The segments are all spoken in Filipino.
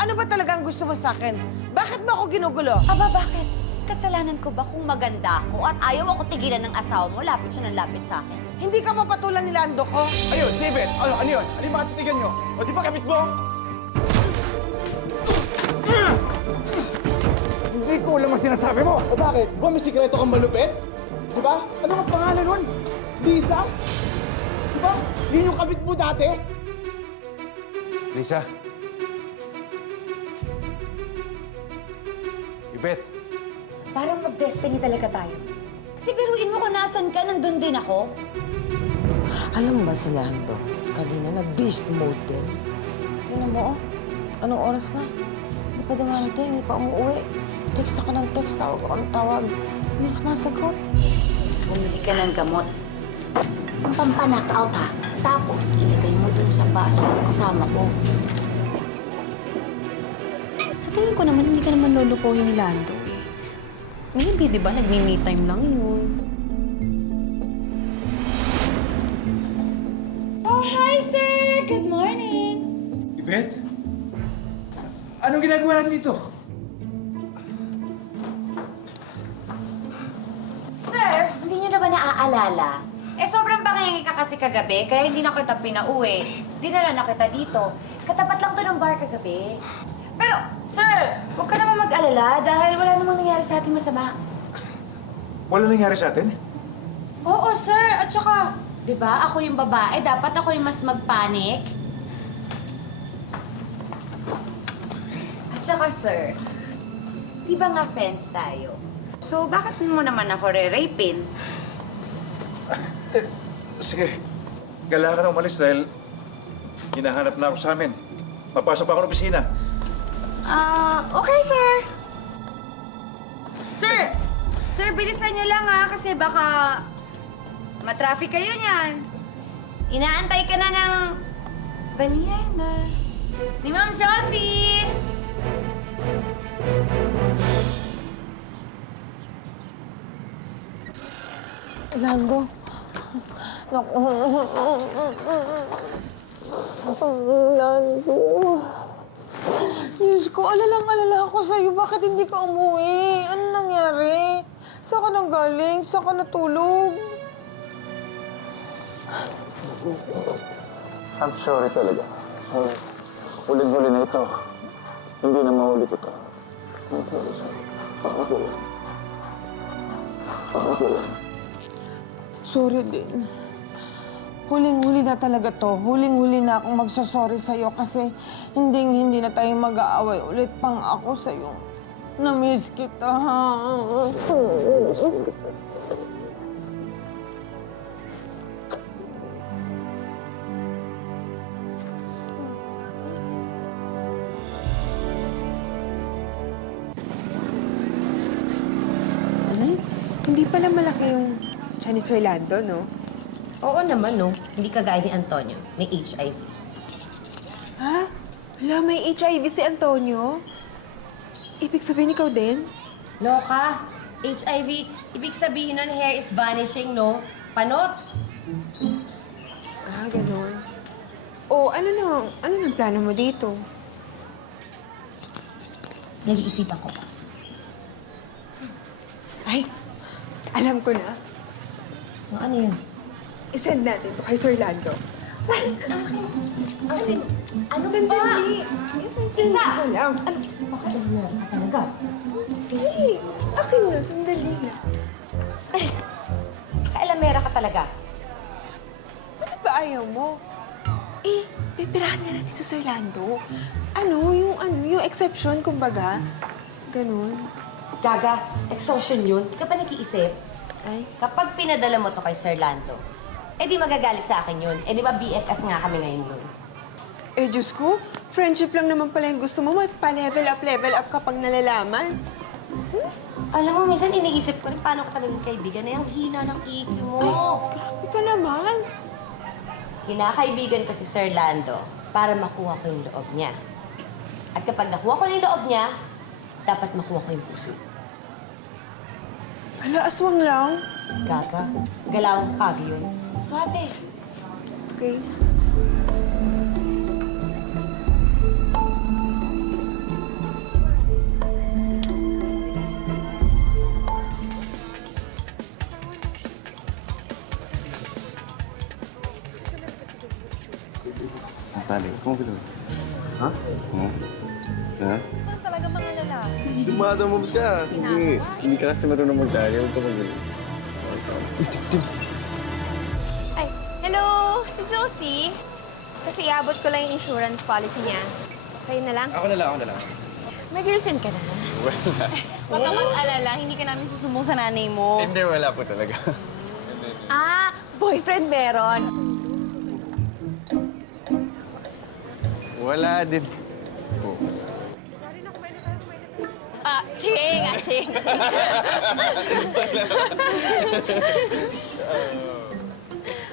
Ano ba talagang gusto mo sa akin? Bakit mo ako ginugulo? Aba, bakit? Kasalanan ko ba kung maganda ako at ayaw ako tigilan ng asawa mo, lapit siya ng lapit sa akin? Hindi ka mapatulan ni Lando ko. Ayun, si Yvette. Ano yun? Ano yung mga titigan nyo? O di ba kapit mo? Hindi ko alam ang sinasabi mo! O bakit? Di ba may sikreto kang malupit? Di ba? Ano ang pangalan nun? Lisa? Di ba? Yun yung kapit mo dati? Lisa? Yvette? Parang mag-destiny talaga tayo. Kasi biruin mo kung nasan ka, nandun din ako. Alam mo ba si Lando? Kanina nag-beast mode din. Tingnan mo, oh. Anong oras na? Hindi pa dumarating, hindi pa umuwi. Text ako ng text, tawag ako ng tawag. Hindi sumasagot. Bumili ka ng gamot. Ang pampanak out ha. Tapos, ilagay mo dun sa baso ng kasama ko. Sa tingin ko naman, hindi ka naman lulukuhin ni Lando eh. Maybe, di ba, nagme-me time lang yun. Oh, hi, sir! Good morning! Yvette? Anong ginagawa natin dito? Sir, hindi niyo na ba naaalala? Sobrang bangingi ka kasi kagabi, kaya hindi na kita pinauwi. Dinala na kita dito. Katapat lang to ng bar kagabi. Pero, sir, huwag ka naman mag-alala dahil wala namang nangyari sa ating masama. Wala nangyari sa atin? Oo, sir. At saka, di ba, ako yung babae, dapat ako yung mas mag-panic. At saka, sir, di ba nga friends tayo? So, bakit mo naman ako re-rapin? Sige. Gala ka na umalis dahil hinahanap na ako sa amin. Papasok pa ako ng opisina. Okay, sir. Sir, bilisan nyo lang ha, kasi baka matraffic kayo niyan. Inaantay ka na ng baliena. Ni Ma'am Josie! Lando. Naku. Lando. Diyos ko, alalang-alala ako sa'yo. Bakit hindi ka umuwi? Ano nangyari? Saan ka nang galing? Saan ka natulog? I'm sorry talaga. Sorry. Ulit-huli na ito. Hindi na maulit ito. I'm very sorry. Okay. Sorry din. Huling-huli na talaga to. Huling-huli na akong magsasorry sa'yo kasi hindi na tayo mag-aaway ulit pang ako sa'yo. Na-miss kita, ha? Hindi pala malaki yung tiyan ni Sir Lando, no? Oo naman, no. Hindi kagaya ni Antonio. May HIV. Ha? Wala, may HIV si Antonio? Ibig sabihin ikaw din? Loka. HIV, ibig sabihin nun, hair is vanishing, no? Panot. Ah, ganun. O, ano nang plano mo dito? Nag-iisipan ko pa. Ay, alam ko na. Ano yun? I-send natin to kay Sir Lando. Ano ba? Sandali. Isa! Ko lang. Bakit ano ka talaga? Ay, akin na. Sandali. Kailamera ka talaga. Bakit ba ayaw mo? Eh, pipirahan nga natin sa Sir Lando. Yung exception, kumbaga. Ganun. Gaga, exhaustion yun. Di ka pa nag-iisip? Ay, Kapag pinadala mo to kay Sir Lando, eh di magagalit sa akin yun. Eh di ba BFF nga kami ngayon yun? eh, Diyos ko, friendship lang naman pala yung gusto mo. Pa-level up kapag nalalaman. Alam mo, minsan iniisip ko rin paano ko talagang kaibigan na yung hina ng EQ mo. Grabe ka naman. Kinakaibigan ko si Sir Lando para makuha ko yung loob niya. At kapag nakuha ko yung loob niya, dapat makuha ko yung puso. Hala, aswang lang. Gaga, galawang kagi yun. Swabe. Okay. tali. Kung gusto. Ha? Ha? Saan talaga mga lalaki? Dumada mo ka. Hindi ka kasi marunong magtali. Huwag ka magulo. Ay, hello! Si Josie. Kasi iabot ko lang yung insurance policy niya. Sa'yo na lang. Ako na lang. May girlfriend ka na. Huwag ka mag-alala, hindi ka namin susumbong sa nanay mo. Hindi, wala po talaga. Ah, boyfriend meron. Wala din. Ah, ching! Ah, ching!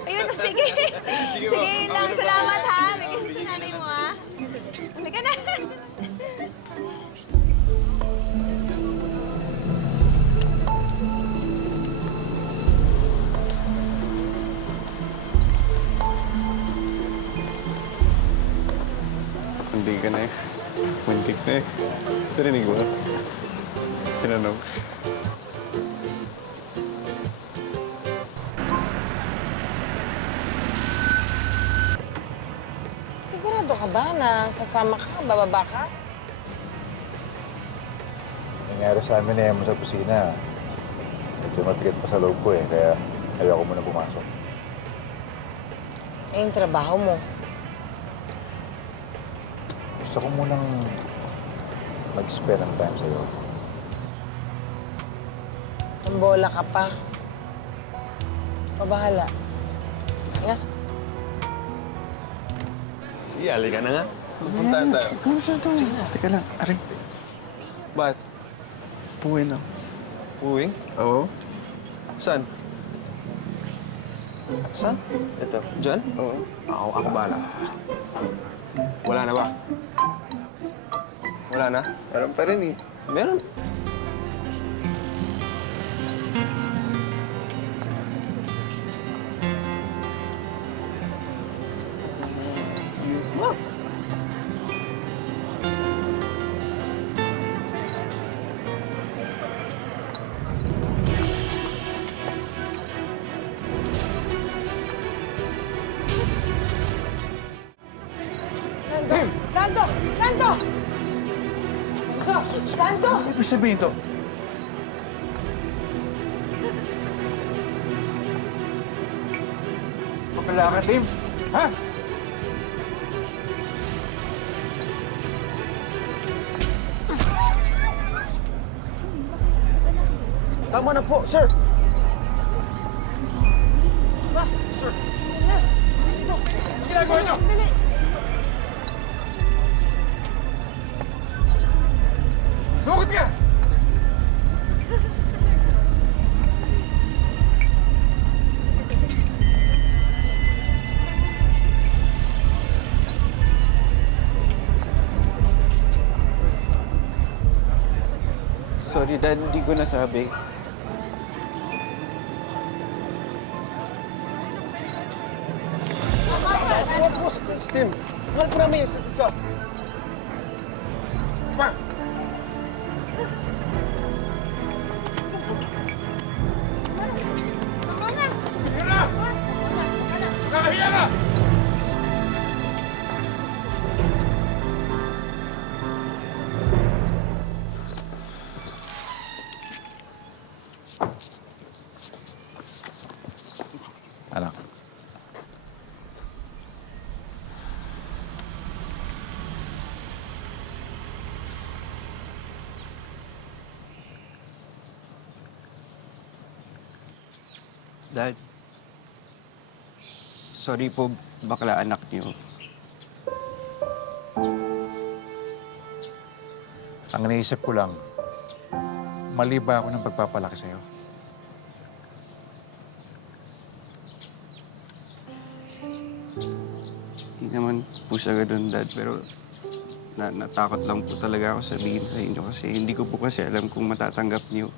Ayun, sige. Sige, yun lang. Salamat, ha. May ganun sa nanay mo, ha. Halika na. Hindi ka na eh. Muntik na eh. Narinig mo? Tinanong. Sigurado ka ba na sasama ka, bababa ka? Nangyari sa amin eh mo sa kusina. Medyo matikit pa sa loob ko eh, kaya ayoko muna pumasok. Eh, yung trabaho mo. Gusto ko munang mag-spend ng time sa'yo. Ang bola ka pa. Pabahala. Nga. Sige, halika na nga. Pupuntahan tayo. Sige na, teka lang. Aray. Ba't? Puwing lang. Puwing? Oo. Saan? Saan? Ito. Diyan? Oo. Ako bahala. Wala na ba? Wala na? Meron pa rin eh. Meron. Lando! Lando! Lando! Ano ibig sabihin to? Bakala ka, Tim? Ha? Tama na po, sir. Ginagawa niyo? Dali! Sumakot ka! Sorry, Dad. Hindi ko nasabi. Ano po, Tim? Mahal ko namin yung isa. Ma! Hiya na! Nakahiya na! Anak. Dad, sorry po, bakla anak niyo. Ang naisip ko lang, mali ba ako ng pagpapalaki sa'yo? Hindi naman po sa ganun, Dad, pero natakot lang po talaga ako sabihin sa inyo kasi hindi ko po kasi alam kung matatanggap niyo.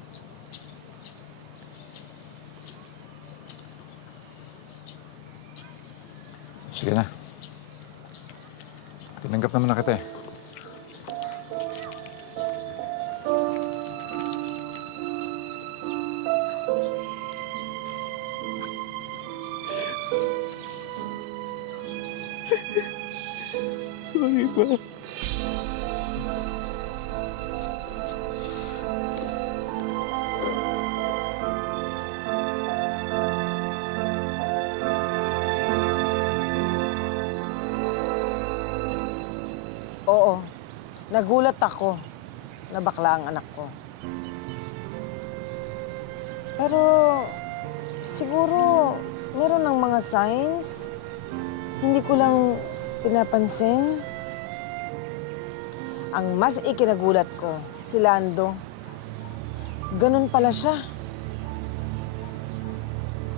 Sige na. Tinanggap naman na kita eh. Sorry ba? Oo, nagulat ako na bakla ang anak ko. Pero siguro meron ng mga signs. Hindi ko lang pinapansin. Ang mas ikinagulat ko, si Lando. Ganun pala siya.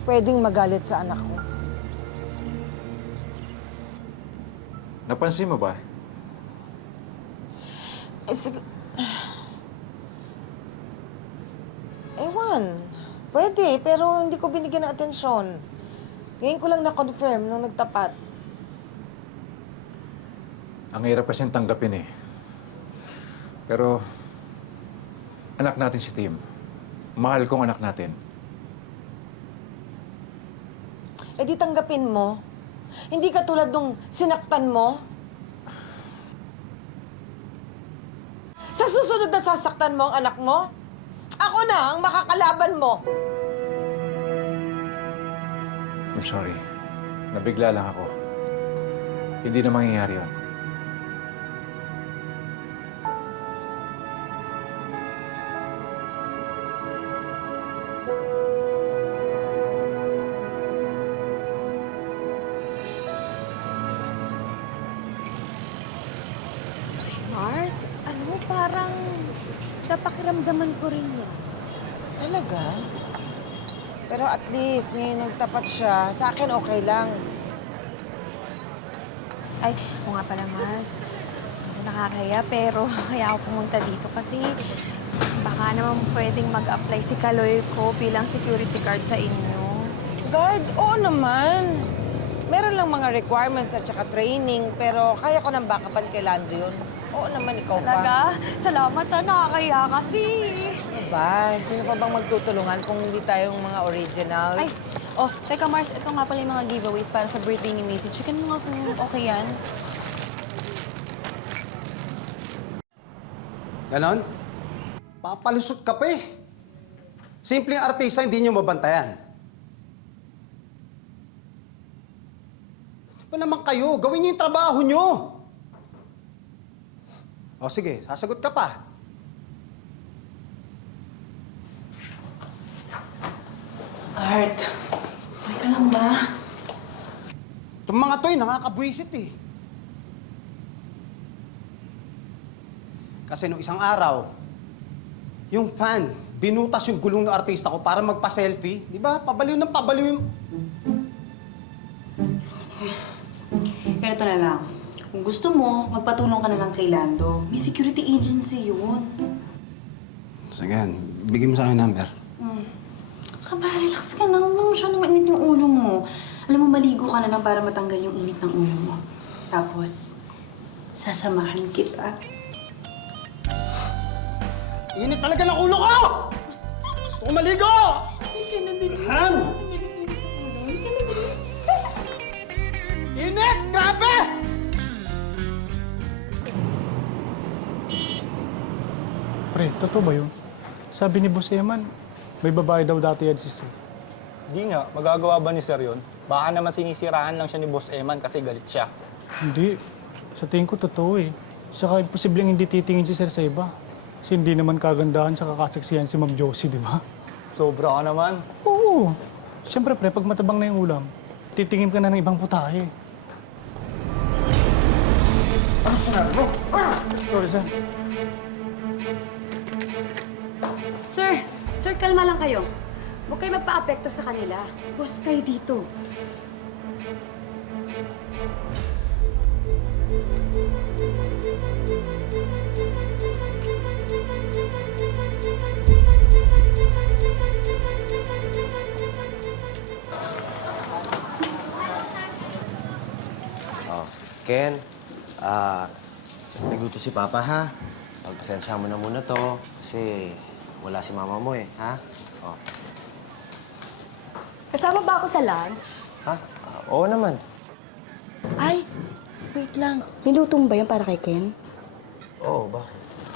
Pwedeng magalit sa anak ko. Napansin mo ba? Ewan. Pwede, pero hindi ko binigyan ng atensyon. Ngayon ko lang na-confirm nung nagtapat. Ang hirap kasing tanggapin eh. Pero, anak natin si Tim. Mahal kong anak natin. Eh di tanggapin mo. Hindi ka tulad nung sinaktan mo. Sa susunod na sasaktan mo ang anak mo, ako na ang makakalaban mo. I'm sorry. Nabigla lang ako. Hindi na mangyayari yun. Mars, alam mo, parang napakiramdaman ko rin yan. Talaga? Pero at least, ngayon nagtapat siya, sa akin okay lang. Ay, o nga pala, Mars. Nakakaya, pero kaya ako pumunta dito kasi baka naman pwedeng mag-apply si Kaloy ko bilang security guard sa inyo. Guard, oo naman. Meron lang mga requirements at saka training, pero kaya ko nang backupan kay Lando yun. Oo naman, ikaw Talaga? pa. Salamat nakakaya kasi. Ano ba? Sino pa bang magtutulungan kung hindi tayong mga originals? Ay, oh, teka Mars, ito nga pala yung mga giveaways para sa birthday ni Macy. Checkin mo nga kung okay yan. Ganon? Papalusot ka pa eh. Simpleng artista, hindi nyo mabantayan. Ano ba naman kayo? Gawin nyo yung trabaho nyo. O sige, sasagot ka pa. Art, okay ka lang ba? Itong mga to'y nakakabwisit eh. Kasi nung isang araw, yung fan, binutas yung gulong ng artista ko para magpa-selfie. Di ba? Pabaliw ng pabaliw yung... Ganito na lang. Kung gusto mo, magpatulong ka na lang kay Lando. May security agency yun. Sige, bigyan mo sa akin yung number. Kaba, relax ka na. Huwag na masyadong mainit yung ulo mo. Alam mo, maligo ka na lang para matanggal yung init ng ulo mo. Tapos, sasamahan kita. Init talaga ng ulo ko! Gusto ko maligo! Han! Init! Grabe! Pre, totoo ba yun? Sabi ni Boss Eman, may babae daw dati yan si Sir. Hindi nga, magagawa ba ni Sir yun? Baka naman sinisiraan lang siya ni Boss Eman kasi galit siya. Hindi. Sa tingin ko, totoo eh. Saka imposibleng hindi titingin si Sir sa iba. Kasi hindi naman kagandahan sa kakasaksihan si Ma'am Josie, di ba? Sobra ka naman. Oo. Siyempre, pre, pag matabang na yung ulam, titingin ka na ng ibang putahe. Ano sinabi mo? Sorry, Sir. Sir, kalma lang kayo. Huwag kayo magpa-apekto sa kanila. Boss kayo dito. Ken, nagluto si Papa, ha? Pagpasensya mo na muna to kasi wala si Mama mo, eh, ha? Oh. Kasama ba ako sa lunch? Ha? Oo naman. Ay, Wait lang. Niluto mo ba yan para kay Ken? Oo, bakit?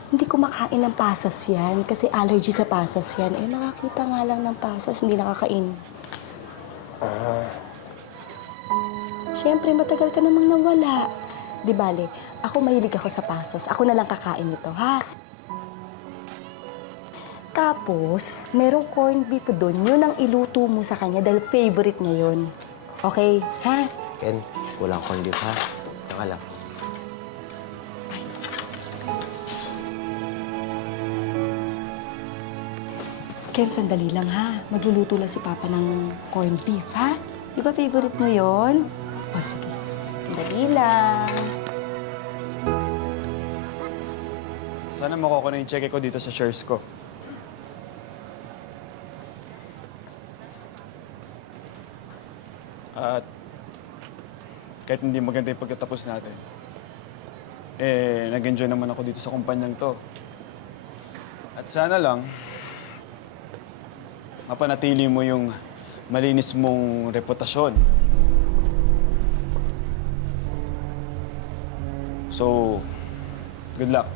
Hindi kumakain ng pasas yan kasi allergy sa pasas yan. Eh, nakakita nga lang ng pasas, hindi nakakain. Siyempre, matagal ka namang nawala. Di bale, ako mahilig ako sa pasas. Ako na lang kakain nito, ha? Tapos, merong corned beef doon. Yun ang iluto mo sa kanya dahil favorite niya yun. Okay, ha? Ken, kulang corned beef ha? Tanga lang. Ken, sandali lang ha. Magluluto lang si Papa ng corned beef, ha? Di ba favorite mo yon? O sige, sandali lang. Sana makuha ko na yung cheque ko dito sa shares ko. At kahit hindi maganda yung pagkatapos natin, nag-enjoy naman ako dito sa kumpanyang to. At sana lang, mapanatili mo yung malinis mong reputasyon. So, good luck.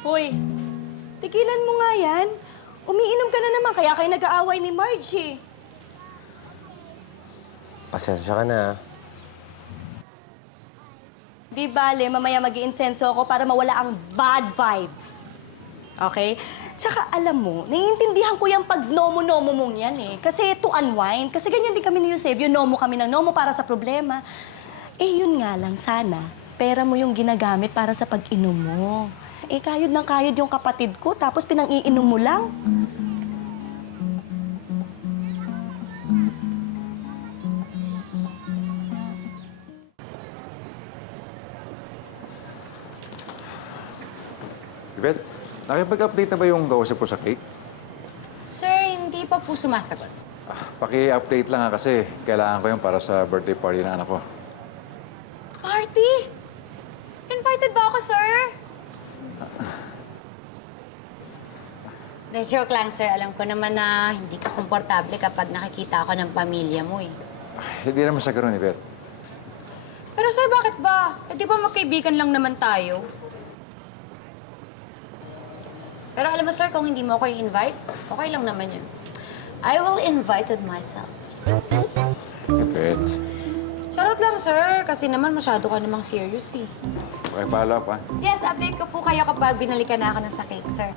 Hoy, tigilan mo nga yan. Umiinom ka na naman, kaya kayo nag-aaway ni Marge. Pasensya ka na. Di bale, mamaya mag-iinsenso ako para mawala ang bad vibes. Okay? Tsaka alam mo, naiintindihan ko yung pag nomo-nomo mong yan eh. Kasi to unwind. Kasi ganyan din kami ni Eusebio, nomo kami ng nomo para sa problema. Eh yun nga lang, sana, pera mo yung ginagamit para sa pag-inom mo. Eh kayod ng kayod yung kapatid ko, tapos pinang-iinom mo lang. Yvette, nakipag-update na ba yung kausap ko sa cake? Sir, hindi pa po sumasagot. Paki-update lang nga kasi kailangan ko yun para sa birthday party ng anak ko. Party? Invited ba ako, sir? De, joke lang, sir. Alam ko naman na hindi ka komportable kapag nakikita ako ng pamilya mo, eh. Hindi naman sa ganun, Yvette. Pero, sir, bakit ba? Eh, di ba magkaibigan lang naman tayo? Pero alam mo, sir, kung hindi mo ako i-invite, okay lang naman yun. I will invite it myself. Yvette. Charot lang, sir. Kasi naman masyado ka namang serious, eh. Okay, follow up, ha? Yes, update ko po kayo kapag binalikan na ako ng sakit, sir.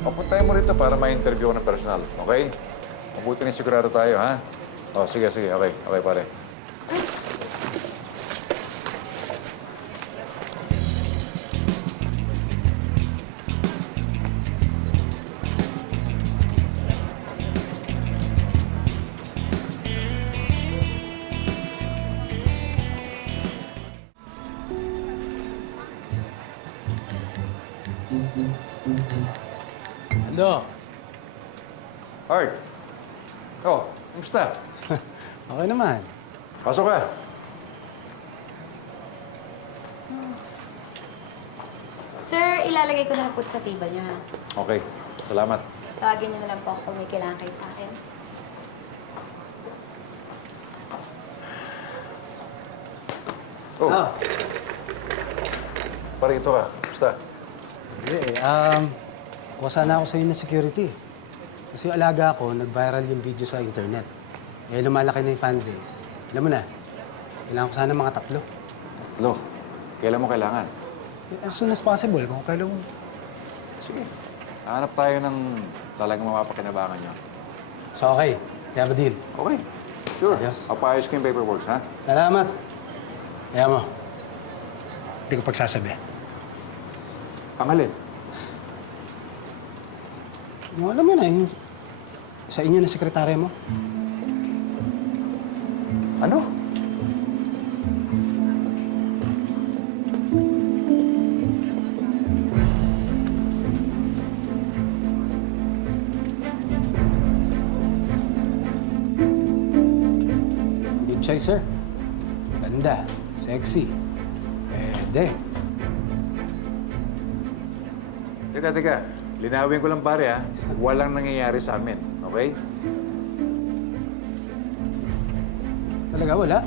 Papuntahin mo rito para ma-interview ko ng personal, okay? Mabuti na sigurado tayo, ha? Oh, sige, sige. Okay, okay, pare. Ando, Art! Oh, kamusta? okay naman. Pasok ka. Sir, ilalagay ko na lang po sa table niyo, ha? Okay, salamat. Tawagin niyo na lang po ako kung may kailangan kayo sa akin. Oh. Pare, ito ka. Kamusta? Kuha sana ako sa'yo ng security. Kasi yung alaga ko, nag-viral yung video sa internet. Eh, lumalaki na yung fan base. Alam mo na, kailangan ko sana mga 3. 3? Kailan mo kailangan? As soon as possible, kung kailan mo. Sige. Hanap tayo ng talagang mapapakinabangan nyo. So, okay. Kaya ba deal? Okay. Sure. Yes. Papayos ko yung paperwork, ha? Salamat. Kaya mo. Hindi ko pagsasabi. Pangalin. Yung alam mo na, yung sa inyo na sekretarya mo. Ano? Good choice, sir. Ganda, sexy. Pwede. Teka. Linawin ko lang pare ha. Walang nangyayari sa amin, okay? Talaga, wala?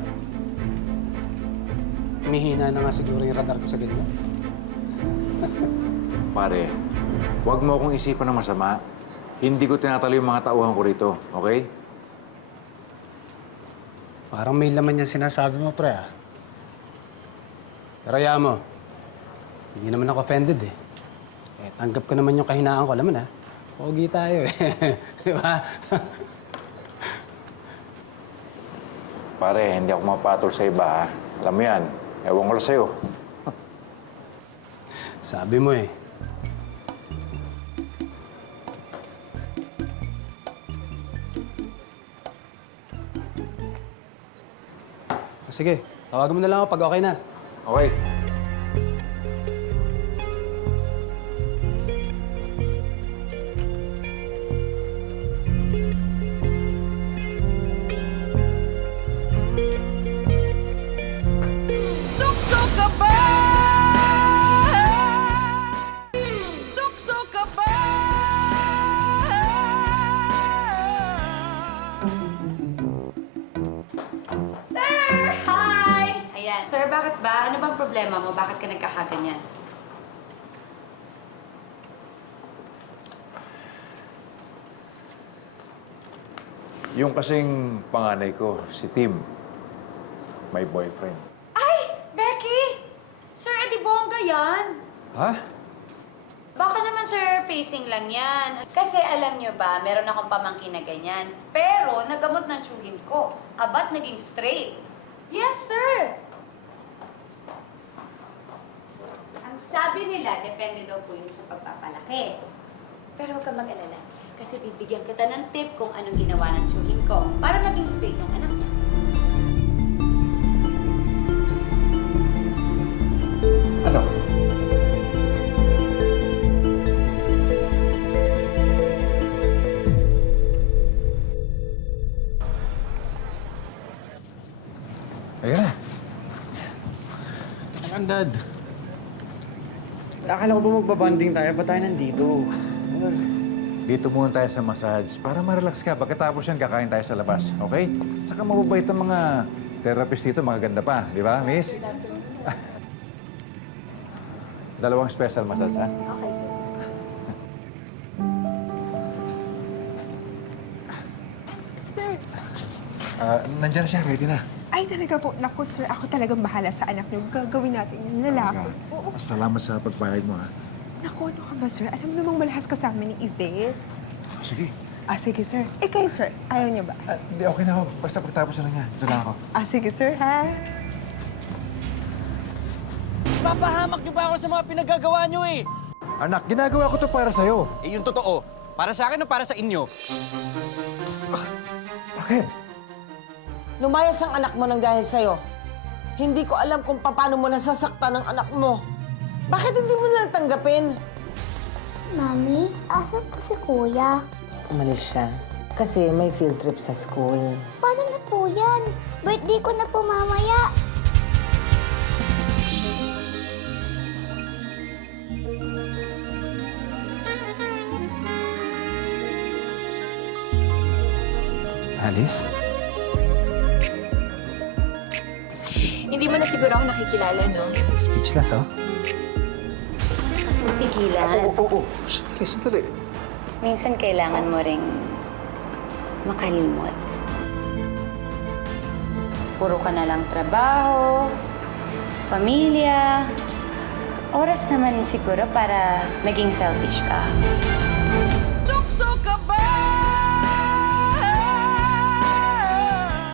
Umihina na nga siguro yung radar ko sa ganyan. Pare, huwag mo akong isipan ng masama. Hindi ko tinatalo yung mga tauhan ko rito, okay? Parang may laman yung sinasabi mo, pre, ah. Pero hayaan mo, hindi naman ako offended, eh. Tanggap ko naman yung kahinaan ko. Alam mo na, pogi tayo, eh. Di ba? Pare, hindi ako mapatol sa iba, ha? Alam mo yan, ewan ko lang sa'yo. Sabi mo, eh. Sige, tawagan mo na lang ako pag okay na. Okay. Tukso ka ba? Tukso ka ba? Sir! Hi! Ayan. Sir, bakit ba? Ano bang problema mo? Bakit ka nagkakaganyan? Yung kasing panganay ko, si Tim, may boyfriend. Ay! Becky! Sir, edi bongga yan. Ha? Baka naman, sir, facing lang yan. Kasi alam nyo ba, meron akong pamangkin na ganyan. Pero, nagamot ng tsuhin ko. Abat naging straight. Yes, sir! Ang sabi nila, depende daw po yun sa pagpapalaki. Pero huwag kang mag-alala. Kasi bibigyan kita ng tip kung anong ginawa ng tsuhin ko para maging straight yung anak niya. Ano? Ayun na. Ayan, Dad. Akala ko ba magbabanding tayo? Ba't tayo nandito? Dito muna tayo sa massage para ma-relax ka. Pagkatapos yan, kakain tayo sa labas, okay? Saka mababait ang mga therapist dito, mga ganda pa. Di ba, miss? Dalawang special massage, ha? Okay, sir. Sir, Nandiyan na siya, ready na. ay talaga po. Naku, sir, ako talagang bahala sa anak niyo. Gagawin natin yung lalaki. Oo. Salamat sa pagpahayag mo, ha? Naku, ano ka ba, sir? Alam mo namang malahas ka sa amin ni Yvette. Sige. Sige, sir. Kayo, sir, ayaw niyo ba? Hindi, okay na ako. Basta pagtapos na lang yan. Ito lang ako. Sige, sir, ha? Papahamak niyo ba ako sa mga pinagagawa niyo eh? Anak, ginagawa ko to para sa'yo. Eh, yung totoo. Para sa akin o para sa inyo? Bakit? Lumayas ang anak mo ng dahil sa'yo. Hindi ko alam kung paano mo nasasaktan ang anak mo. Bakit hindi mo lang tanggapin? Mami, asan po si Kuya? Umalis siya. Kasi may field trip sa school. Paano na po yan? Birthday ko na po mamaya. Alice? Hindi mo na siguro ako nakikilala, no? Speechless, oh. Kasi mapigilan. Oo. Sandali. Minsan kailangan mo ring makalimot. Puro ka na lang trabaho, pamilya. Oras naman siguro para maging selfish ka.